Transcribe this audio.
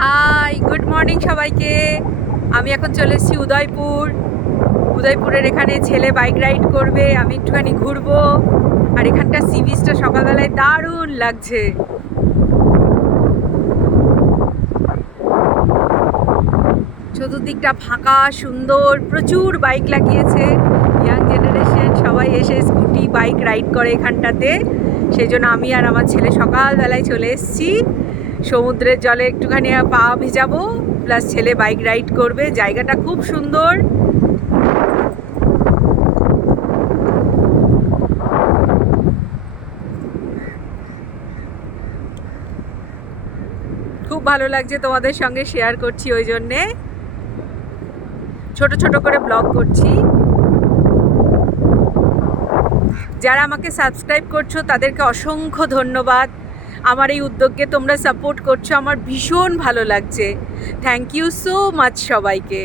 High, good morning সবাইকে। আমি এখন চলে এসেছি উদয়পুরের এখানে ছেলে বাইক রাইড করবে, আমি একটুখানি ঘুরবো। আর এখানকার সি বিচটা সকালবেলায় দারুণ লাগছে। চতুর্দিকটা ফাঁকা, সুন্দর, প্রচুর বাইক লাগিয়েছে। ইয়াং জেনারেশন সবাই এসে স্কুটি বাইক রাইড করে এখানটাতে। সেই জন্য আমি আর আমার ছেলে সকালবেলায় চলে এসেছি। সমুদ্রের জলে একটুখানি পা ভিজাবো, প্লাস ছেলে বাইক রাইড করবে। জায়গাটা খুব সুন্দর। খুব ভালো লাগছে, তোমাদের সঙ্গে শেয়ার করছি, ওই জন্যে ছোট ছোট করে ব্লগ করছি। যারা আমাকে সাবস্ক্রাইব করছো তাদেরকে অসংখ্য ধন্যবাদ। আমার এই উদ্যোগকে তোমরা সাপোর্ট করছো, আমার ভীষণ ভালো লাগছে। থ্যাংক ইউ সো মাচ সবাইকে।